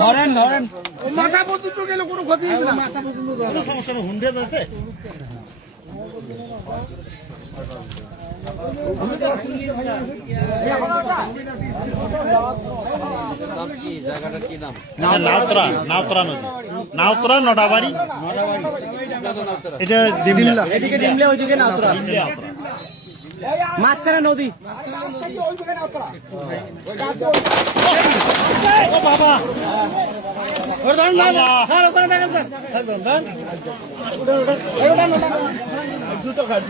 ধরেন ধরেন মাথা পর্যন্ত গেলে কোনো ক্ষতি হবে না। মাথা পর্যন্ত সমস্যা নেই, হুন্ডেজ আছে। নাওতরা নাওতরা নদী, নাওতরা নটাবাড়ি, এটা ডিমলা, এদিকে ডিমলে ওইদিকে নাওতরা, মাঝখানে নদী। বাবা জুতো খাট